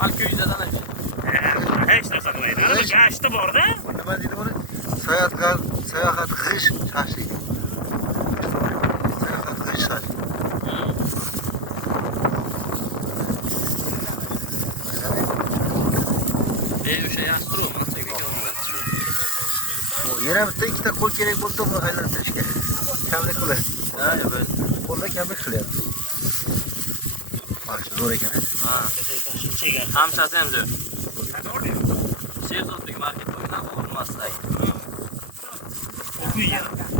Alköyüzden hep. Hech narsa qilmaydi. Ana gashti bor-da. Nima deydi buni? Sayohat qish shashlik. Sayohat qish shashlik. O'sha yaxshi turibmi? Yana bitta ikkita qo'l kerak bo'ldi uni aylantirishga. Kamlik qiladi. Ha, evet. Qo'lda kamlik qilyapti. Mana shu zo'r ekan. Ha. Hamshasi ham zo'r. Sevzotlik market o'yindan olmasdan. O'quv yer.